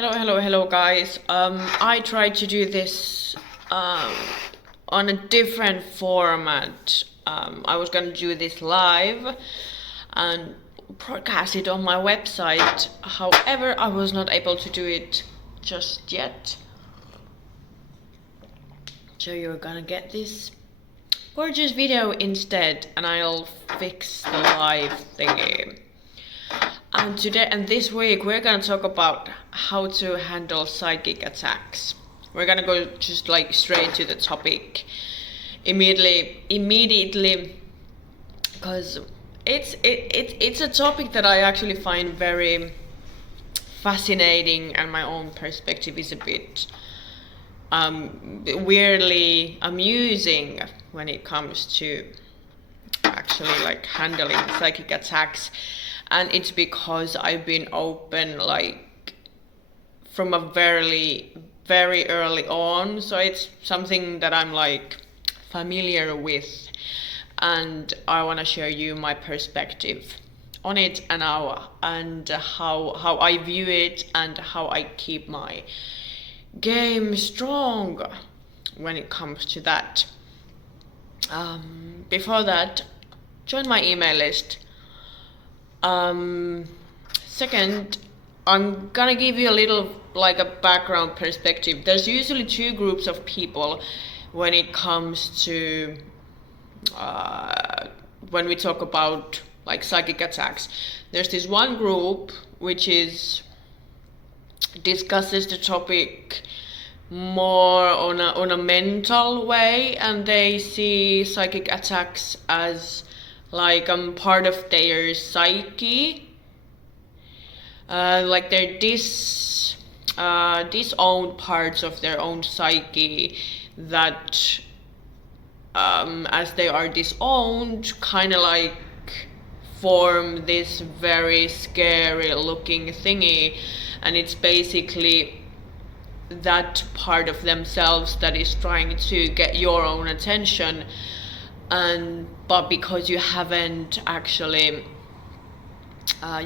Hello, guys. I tried to do this on a different format. I was gonna do this live and broadcast it on my website. However, I was not able to do it just yet. So you're gonna get this gorgeous video instead, and I'll fix the live thingy. And today and this week we're gonna talk about how to handle psychic attacks. We're gonna go just like straight to the topic immediately, because it's a topic that I actually find very fascinating, and my own perspective is a bit weirdly amusing when it comes to actually like handling psychic attacks. And it's because I've been open like from a very early on, so it's something that I'm like familiar with, and I want to share you my perspective on it, and how I view it, and how I keep my game strong when it comes to that. Before that, join my email list. Second, I'm gonna give you a little like a background perspective. There's usually two groups of people when it comes to when we talk about like psychic attacks. There's this one group which discusses the topic more on a mental way, and they see psychic attacks as like part of their psyche, like they're disowned parts of their own psyche that as they are disowned, kind of like form this very scary looking thingy, and it's basically that part of themselves that is trying to get your own attention, but because you haven't actually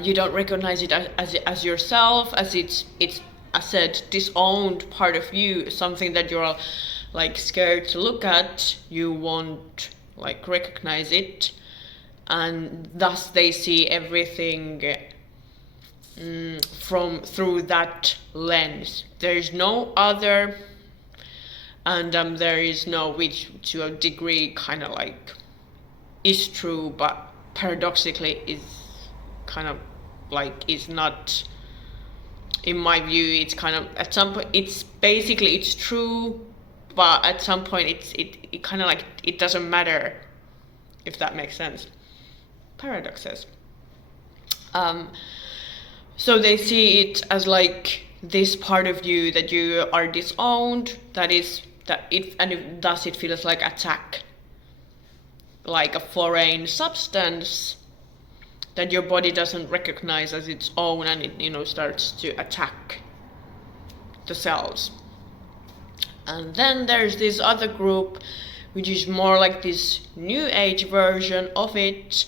you don't recognize it as yourself, as it's I said, disowned part of you, something that you're like scared to look at, you won't like recognize it, and thus they see everything through that lens. There is no other, and there is no, which to a degree kind of like is true, but paradoxically is kind of like is not, in my view. It's kind of at some point it's true, but at some point it kind of like it doesn't matter, if that makes sense. Paradoxes. So they see it as like this part of you that you are disowned, and thus it feels like attack, like a foreign substance that your body doesn't recognize as its own, and it starts to attack the cells. And then there's this other group which is more like this new age version of it,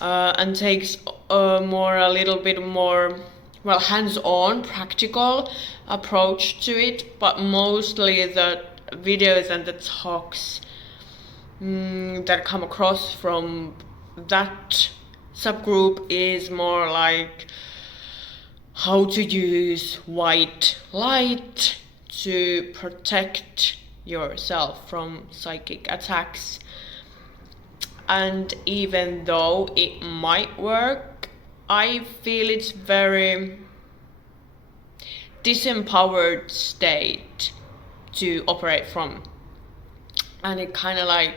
and takes a little bit more hands-on, practical approach to it, but mostly the videos and the talks that come across from that subgroup is more like how to use white light to protect yourself from psychic attacks. And even though it might work, I feel it's very disempowered state to operate from, and it kind of like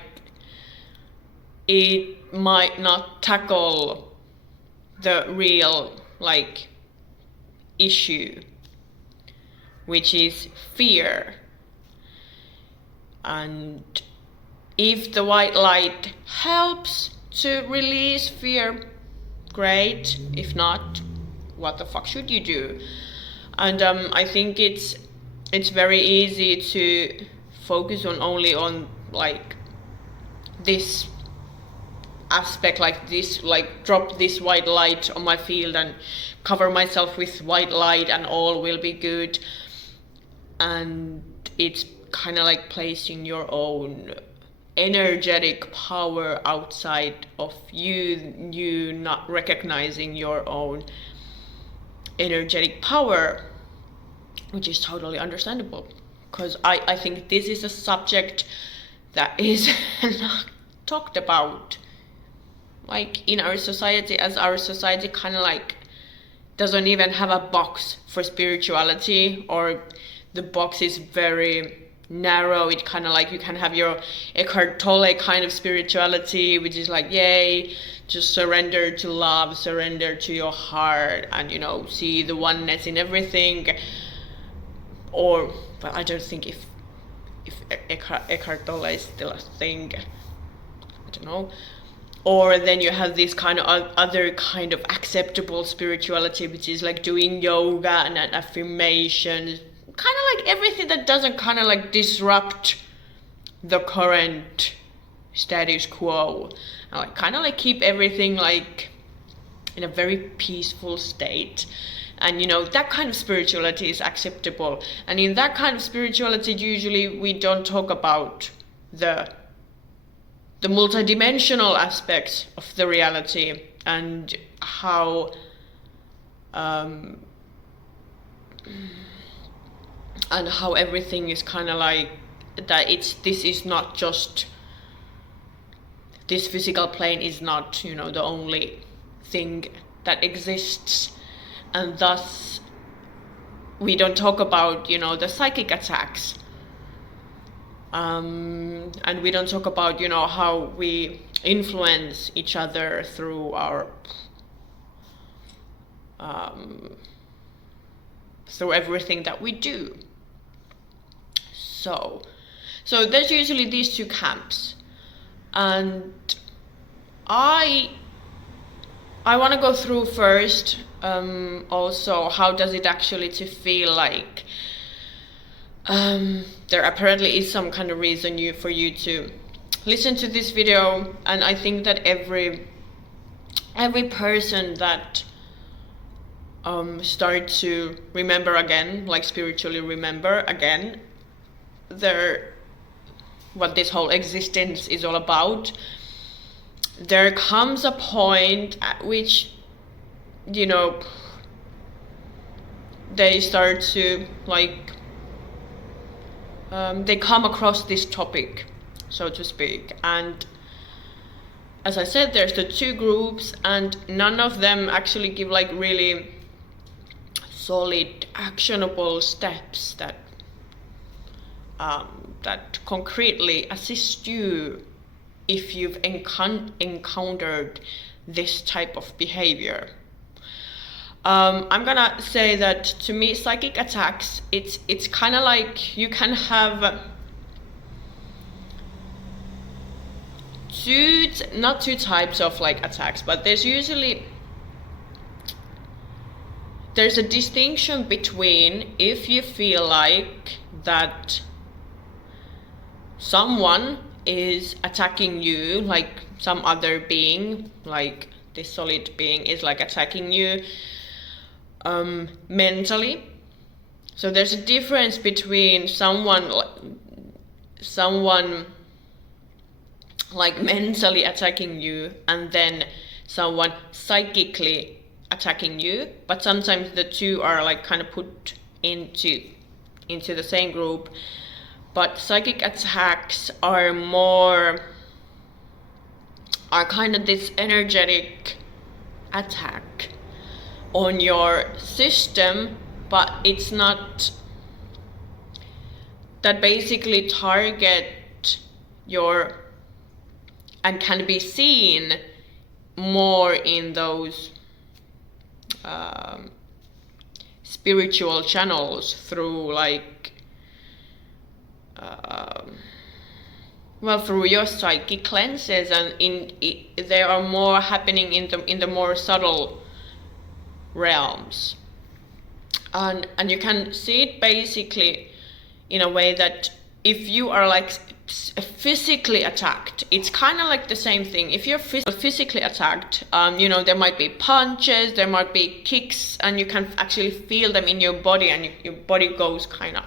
it might not tackle the real like issue, which is fear. And if the white light helps to release fear, great. If not, what the fuck should you do? And I think it's very easy to focus only on like this aspect, like this, like drop this white light on my field and cover myself with white light and all will be good. And it's kind of like placing your own energetic power outside of you not recognizing your own energetic power, which is totally understandable, because I think this is a subject that is not talked about, like in our society, as our society kind of like doesn't even have a box for spirituality, or the box is very narrow. It kind of like, you can have your Eckhart Tolle kind of spirituality, which is like, yay, just surrender to love, surrender to your heart, and you know, see the oneness in everything. Or, but I don't think if Eckhart Tolle is still a thing, I don't know. Or then you have this kind of other kind of acceptable spirituality, which is like doing yoga and affirmations, kind of like everything that doesn't kind of like disrupt the current status quo, and like kind of like keep everything like in a very peaceful state. And you know, that kind of spirituality is acceptable. And in that kind of spirituality, usually we don't talk about the multidimensional aspects of the reality, and how everything is kind of like that. This is not just, this physical plane is not, you know, the only thing that exists. And thus we don't talk about, you know, the psychic attacks, and we don't talk about, you know, how we influence each other through our through everything that we do. So there's usually these two camps, and I want to go through first also how does it actually to feel like there apparently is some kind of reason for you to listen to this video. And I think that every person that start to remember again, like spiritually remember again what this whole existence is all about, there comes a point at which, you know, they start to like they come across this topic, so to speak. And as I said, there's the two groups, and none of them actually give like really solid actionable steps that that concretely assist you if you've encountered this type of behavior. I'm gonna say that to me, psychic attacks, it's kind of like you can have not two types of like attacks, but there's a distinction between if you feel like that someone is attacking you, like some other being, like this solid being is like attacking you mentally. So there's a difference between someone like mentally attacking you and then someone psychically attacking you, but sometimes the two are like kind of put into the same group. But psychic attacks are kind of this energetic attack on your system, but it's not that basically target your and can be seen more in those spiritual channels through like through your psychic lenses, and they are more happening in the more subtle realms, and you can see it basically in a way that if you are like physically attacked, it's kind of like the same thing. If you're physically attacked, there might be punches, there might be kicks, and you can actually feel them in your body, and your body goes kind of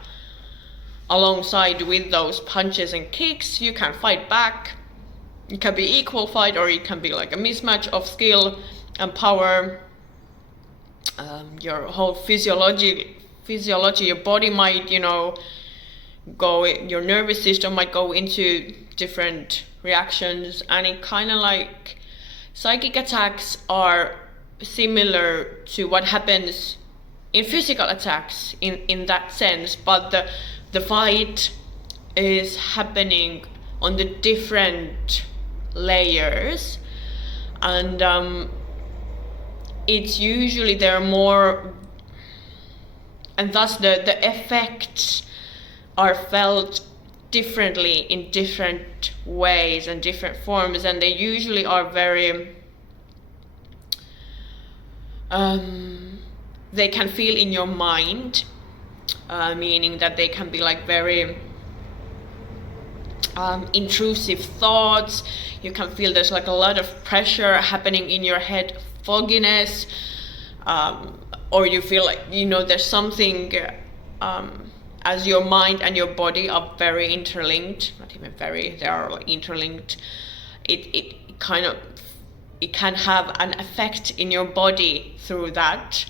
alongside with those punches and kicks. You can fight back. It can be equal fight, or it can be like a mismatch of skill and power. Your whole physiology, your body might, your nervous system might go into different reactions, and it kind of like psychic attacks are similar to what happens in physical attacks in that sense, but the fight is happening on the different layers, and it's usually there are more, and thus the effects are felt differently in different ways and different forms, and they usually are very they can feel in your mind, meaning that they can be like very intrusive thoughts. You can feel there's like a lot of pressure happening in your head, fogginess, or you feel like there's something, as your mind and your body are very interlinked, not even very, they are like interlinked, it can have an effect in your body through that.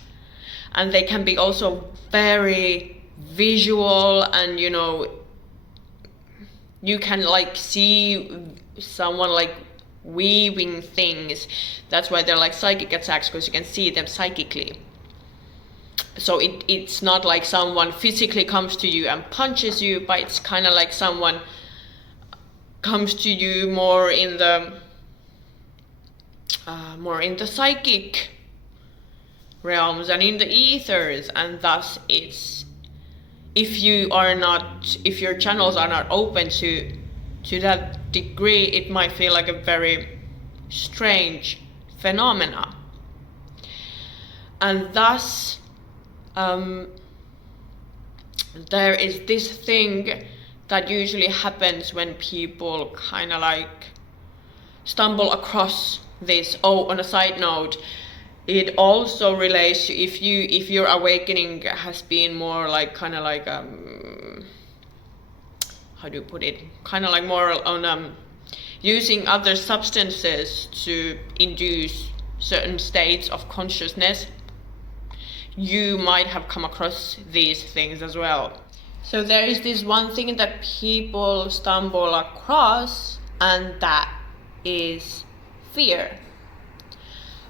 And they can be also very visual, and you can like see someone like weaving things. That's why they're like psychic attacks, because you can see them psychically. So it's not like someone physically comes to you and punches you, but it's kind of like someone comes to you more in the psychic realms and in the ethers, and thus it's, if your channels are not open to that degree, it might feel like a very strange phenomena. And thus there is this thing that usually happens when people kind of like stumble across this. Oh, on a side note, it also relates to if your awakening has been more like kind of like how do you put it, kind of like more on using other substances to induce certain states of consciousness, you might have come across these things as well. So there is this one thing that people stumble across, and that is fear.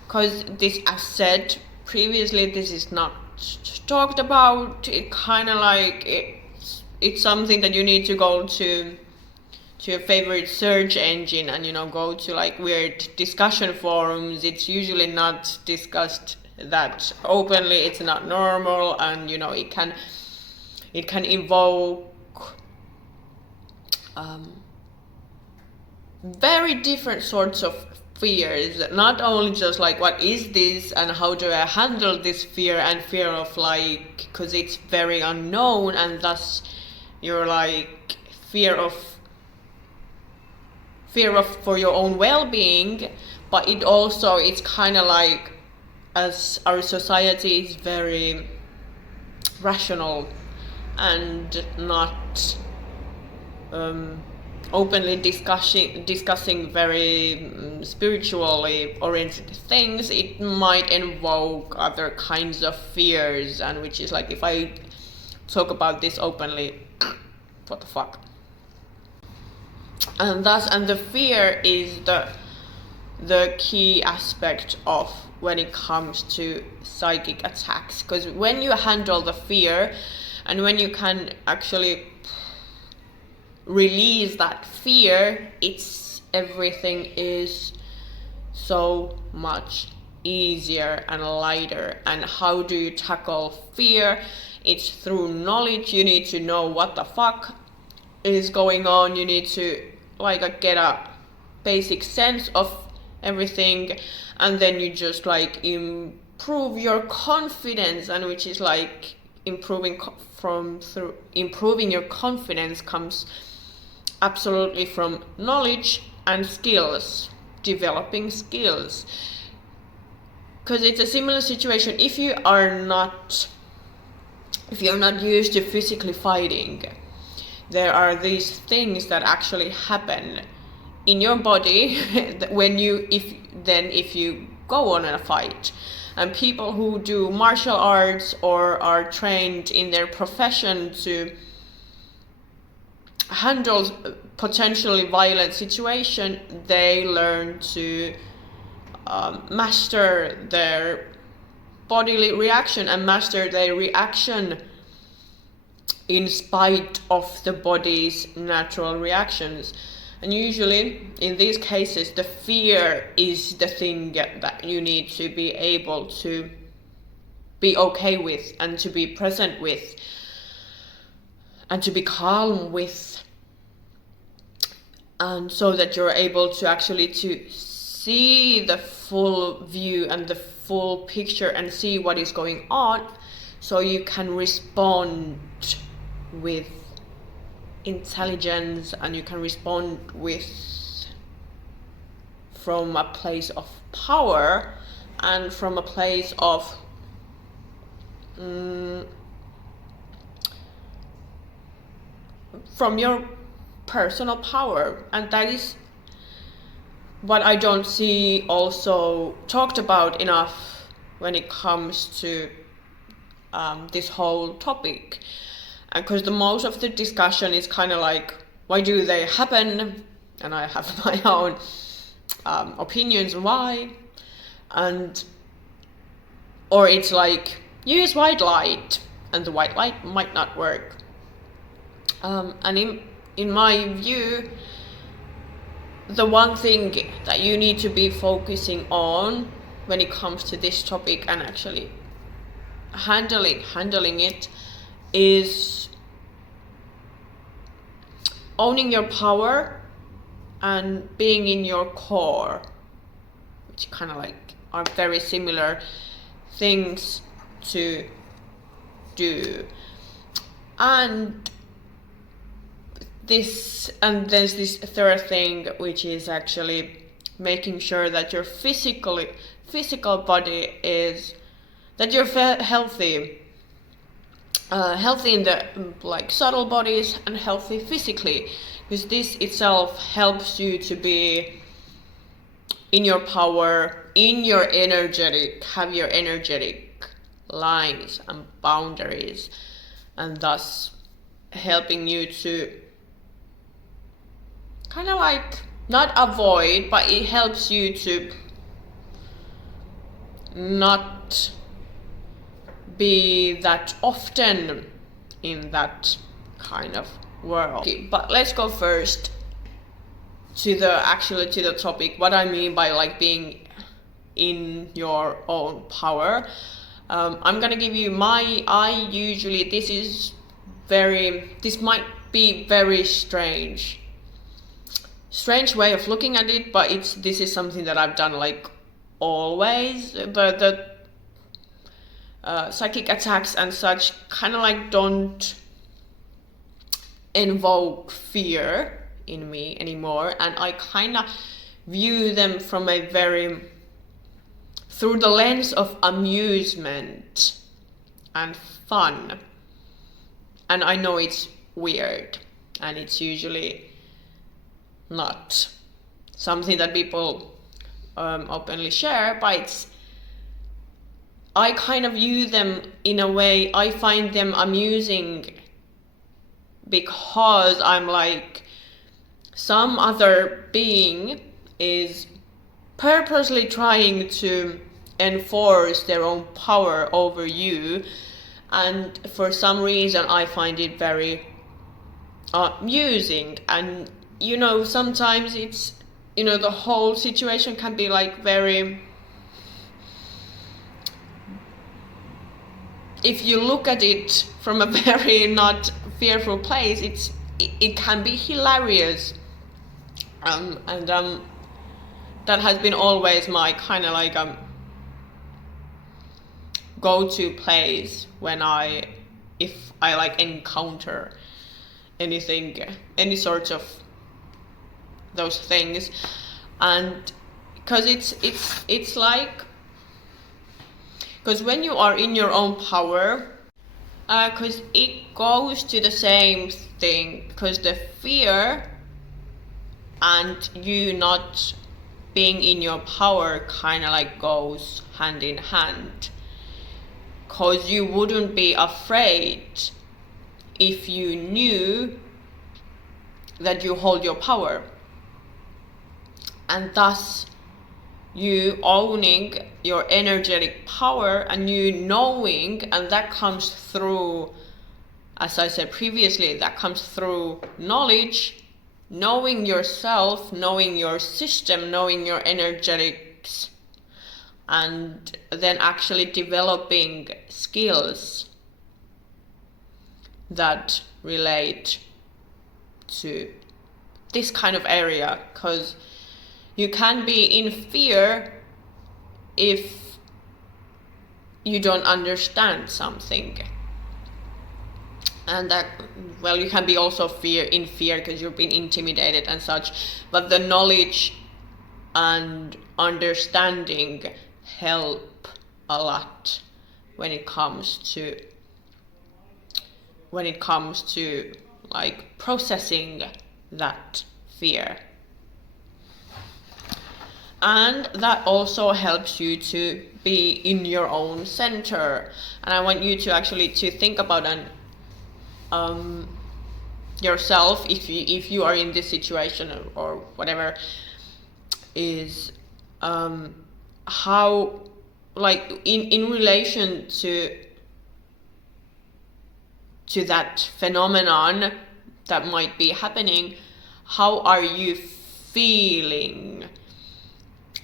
Because this, as said previously, this is not talked about. It kind of like it's something that you need to go to your favorite search engine and go to like weird discussion forums. It's usually not discussed that openly. It's not normal, and it can evoke very different sorts of fears. Not only just like what is this and how do I handle this fear, and fear of like, because it's very unknown, and thus you're like fear of for your own well-being. But it's kind of like, as our society is very rational and not openly discussing very spiritually oriented things, it might invoke other kinds of fears, and which is like, if I talk about this openly, what the fuck. And the fear is the key aspect of when it comes to psychic attacks, because when you handle the fear and when you can actually release that fear, everything is so much easier and lighter. And how do you tackle fear? It's through knowledge. You need to know what the fuck is going on. You need to like get a basic sense of everything, and then you just like improve your confidence, and which is like improving your confidence comes absolutely from knowledge and skills, developing skills. Because it's a similar situation. If you're not used to physically fighting, there are these things that actually happen in your body when if you go on a fight. And people who do martial arts or are trained in their profession to handle potentially violent situation, they learn to master their bodily reaction and master their reaction in spite of the body's natural reactions. And usually in these cases, the fear is the thing that you need to be able to be okay with and to be present with and to be calm with, and so that you're able to actually to see the full view and the full picture and see what is going on, so you can respond with intelligence and you can respond from a place of power and from a place of from your personal power. And that is what I don't see also talked about enough when it comes to this whole topic. Because the most of the discussion is kind of like, why do they happen? And I have my own opinions why. Or it's like, use white light, and the white light might not work. And in my view, the one thing that you need to be focusing on when it comes to this topic and actually handling it is owning your power and being in your core, which kind of like are very similar things to do. And there's this third thing, which is actually making sure that your physical body is, that you're healthy in the like subtle bodies and healthy physically, because this itself helps you to be in your power, in your have your energetic lines and boundaries, and thus helping you to kind of like not avoid, but it helps you to not be that often in that kind of world. Okay, but let's go first to the topic, what I mean by like being in your own power. I'm gonna give you this might be very strange way of looking at it, but this is something that I've done like always. The psychic attacks and such kind of like don't invoke fear in me anymore, and I kind of view them from through the lens of amusement and fun. And I know it's weird and it's usually not something that people openly share, but I kind of view them in a way, I find them amusing because I'm like, some other being is purposely trying to enforce their own power over you, and for some reason I find it very amusing. And sometimes it's the whole situation can be like very, if you look at it from a very not fearful place, it can be hilarious, and that has been always my kind of like go-to place if I like encounter any sort of those things. And because it's like, because when you are in your own power, because it goes to the same thing, because the fear and you not being in your power kind of like goes hand in hand, because you wouldn't be afraid if you knew that you hold your power, and thus you owning your energetic power and you knowing, and that comes through, as I said previously, that comes through knowledge, knowing yourself, knowing your system, knowing your energetics, and then actually developing skills that relate to this kind of area. Because you can be in fear if you don't understand something. And that, well, you can be also in fear because you've been intimidated and such. But the knowledge and understanding help a lot when it comes to like processing that fear. And that also helps you to be in your own center. And I want you to actually to think about yourself, if you are in this situation or whatever, is how, like in relation to that phenomenon that might be happening, how are you feeling?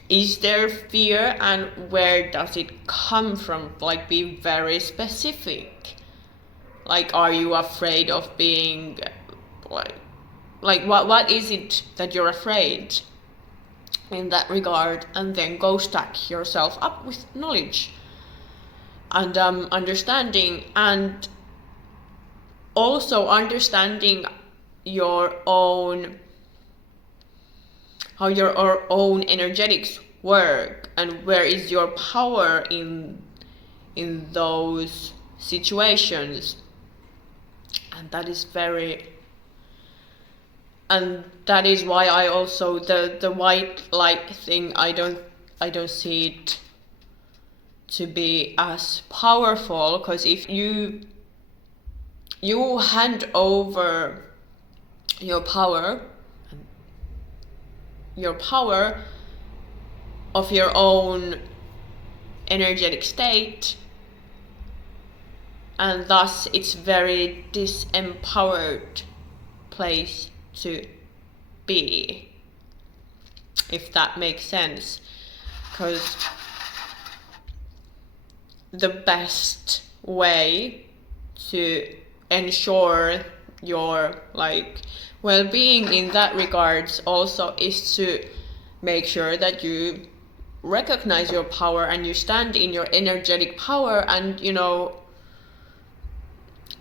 Is there fear, and where does it come from? Like, be very specific. Like, are you afraid of being like what is it that you're afraid in that regard? And then go stack yourself up with knowledge and understanding, and also understanding your own, how your own energetics work, and where is your power in those situations. And that is very, and that is why I also, the white light thing, I don't see it to be as powerful, because if you hand over your power of your own energetic state, and thus it's very disempowered place to be, if that makes sense. Because the best way to ensure your well-being in that regards also is to make sure that you recognize your power and you stand in your energetic power, and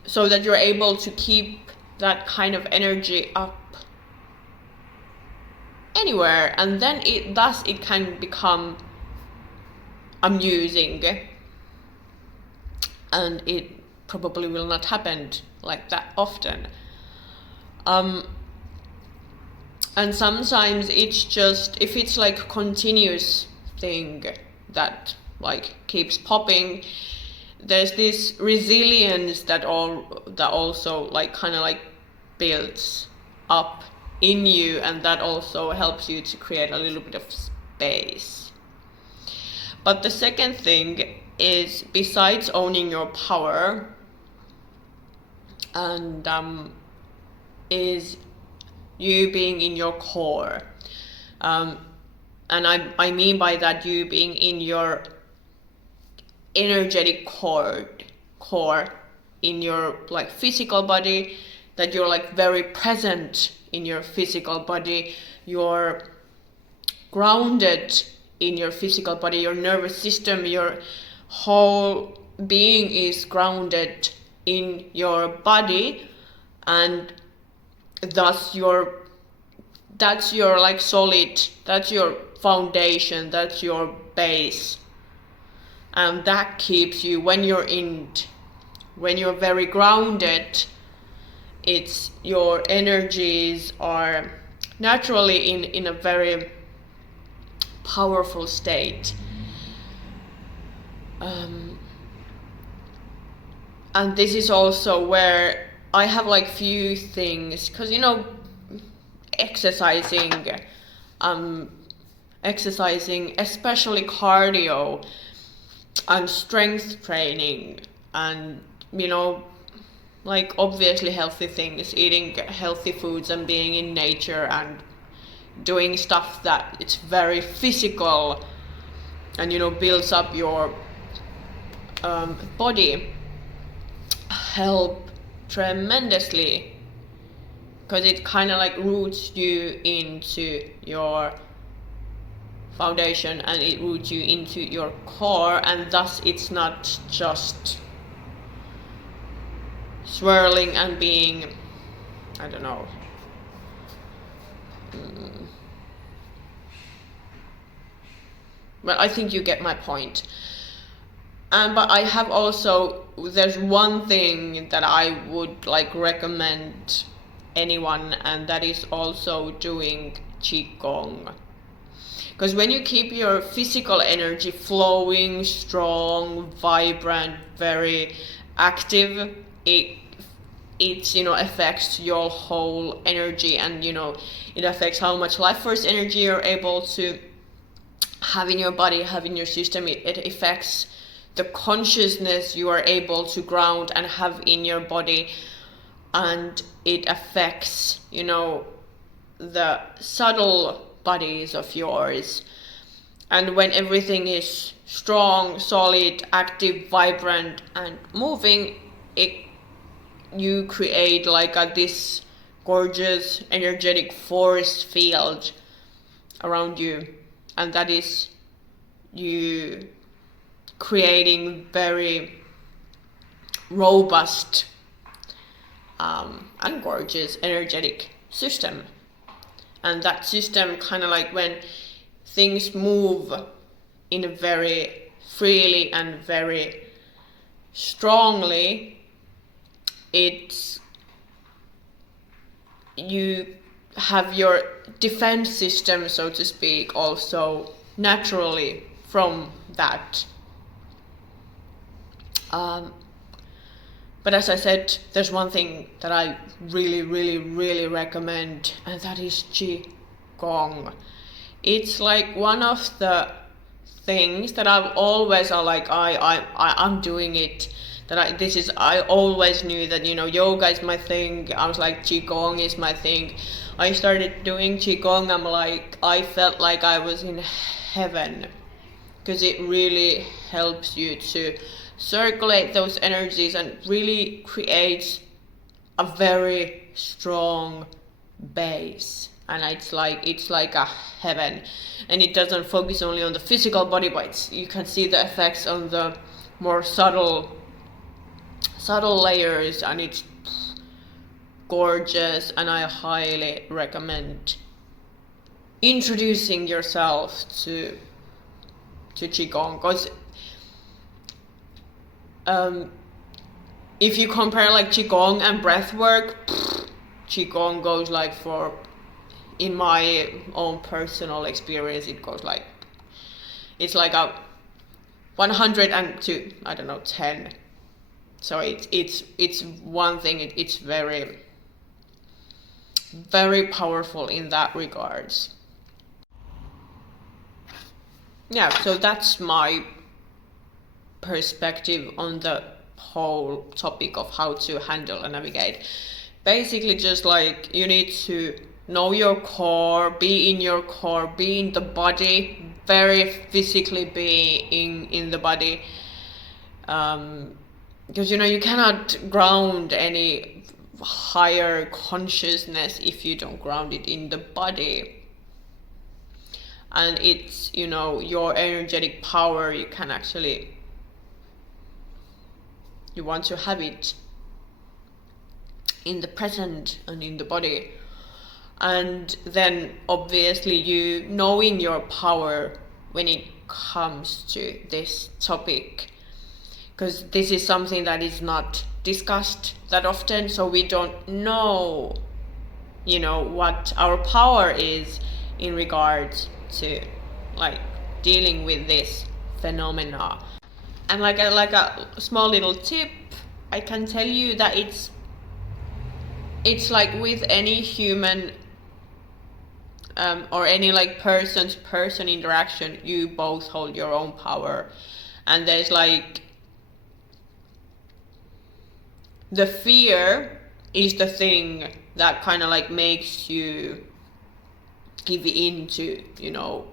so that you're able to keep that kind of energy up anywhere, and then it can become amusing, and it probably will not happen like that often. And sometimes it's just, if it's like continuous thing that keeps popping, there's this resilience that also kind of builds up in you, and that also helps you to create a little bit of space. But the second thing is, besides owning your power, and is you being in your core, and I mean by that you being in your energetic core in your physical body, that you're very present in your physical body, you're grounded in your physical body, your nervous system, your whole being is grounded in your body, and thus your that's your like solid, that's your foundation, that's your base, and that keeps you when you're very grounded. It's your energies are naturally in a very powerful state. And this is also where I have like few things, because exercising, especially cardio and strength training, and like obviously healthy things, eating healthy foods and being in nature and doing stuff that it's very physical and builds up your body, help tremendously, because it kind of like roots you into your foundation and it roots you into your core, and thus it's not just swirling and being, I don't know, but I think you get my point. But I have also, there's one thing that I would like recommend anyone, and that is also doing Qigong. Because when you keep your physical energy flowing, strong, vibrant, very active, it affects your whole energy, and it affects how much life force energy you're able to have in your body, have in your system. It affects the consciousness you are able to ground and have in your body, and it affects the subtle bodies of yours. And when everything is strong, solid, active, vibrant and moving, you create like this gorgeous energetic force field around you, and that is you creating very robust and gorgeous energetic system. And that system kind of like, when things move in a very freely and very strongly, you have your defense system, so to speak, also naturally from that. But as I said, there's one thing that I really, really, really recommend, and that is Qigong. It's like one of the things that I've always I'm doing it. I always knew that yoga is my thing. I was like, Qigong is my thing. I started doing Qigong. I felt like I was in heaven, because it really helps you to circulate those energies and really creates a very strong base. And it's like a heaven, and it doesn't focus only on the physical body, but you can see the effects on the more subtle layers, and it's gorgeous. And I highly recommend introducing yourself to Qigong, because if you compare like Qigong and breath work, Qigong goes like, for in my own personal experience, it goes like, it's like a 102, I don't know, 10. So it's one thing. It's very, very powerful in that regards. Yeah, so that's my perspective on the whole topic of how to handle and navigate. Basically, just like, you need to know your core, be in your core, be in the body, very physically be in the body, because you cannot ground any higher consciousness if you don't ground it in the body. And it's your energetic power, you can actually, you want to have it in the present and in the body. And then obviously you knowing your power when it comes to this topic, because this is something that is not discussed that often, so we don't know, you know, what our power is in regards to like dealing with this phenomena. And like a small little tip, I can tell you that it's like with any human or any like person interaction, you both hold your own power, and there's like the fear is the thing that kind of like makes you give in to, you know,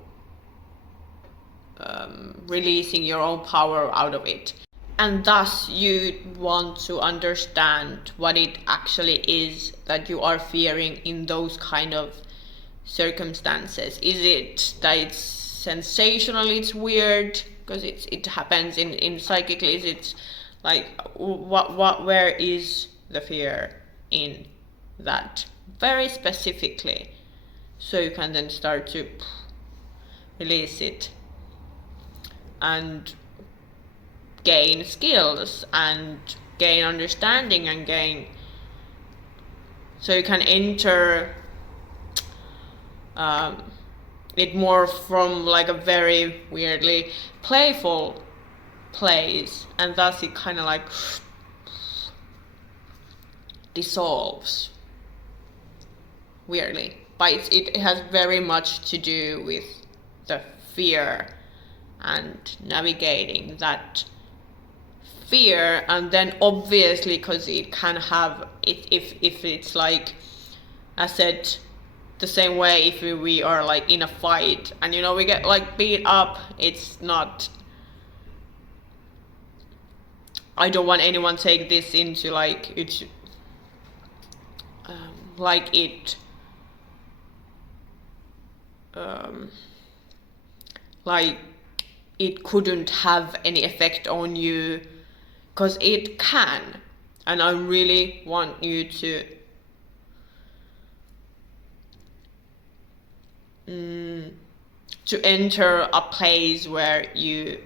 releasing your own power out of it. And thus you want to understand what it actually is that you are fearing in those kind of circumstances. Is it that it's sensational, it's weird because it happens in psychically? Is it like where is the fear in that very specifically, so you can then start to release it and gain skills and gain understanding and gain, so you can enter it more from like a very weirdly playful place, and thus it kind of like dissolves weirdly. But it has very much to do with the fear and navigating that fear. And then obviously, because it can have it, if it's like I said, the same way if we are like in a fight and, you know, we get like beat up, it's not, I don't want anyone to take this into like it's like it like it couldn't have any effect on you, because it can. And I really want you to enter a place where you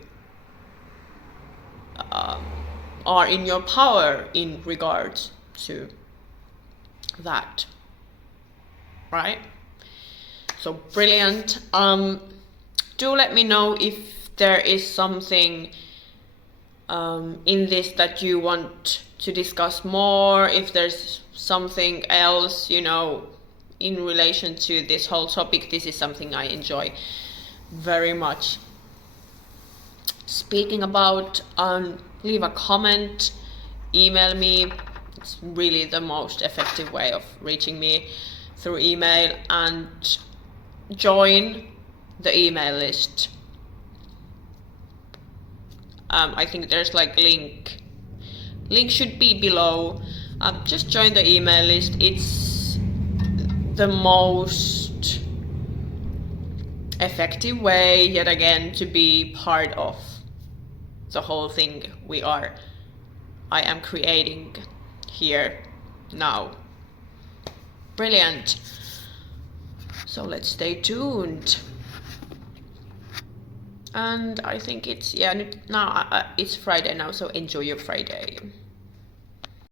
are in your power in regards to that, right? So brilliant. Do let me know if there is something in this that you want to discuss more, if there's something else, you know, in relation to this whole topic. This is something I enjoy very much speaking about. Leave a comment, email me. It's really the most effective way of reaching me, through email, and join the email list. I think there's like link should be below. Just join the email list. It's the most effective way, yet again, to be part of the whole thing I am creating here now. Brilliant. So let's stay tuned. And I think it's now it's Friday now, so enjoy your Friday.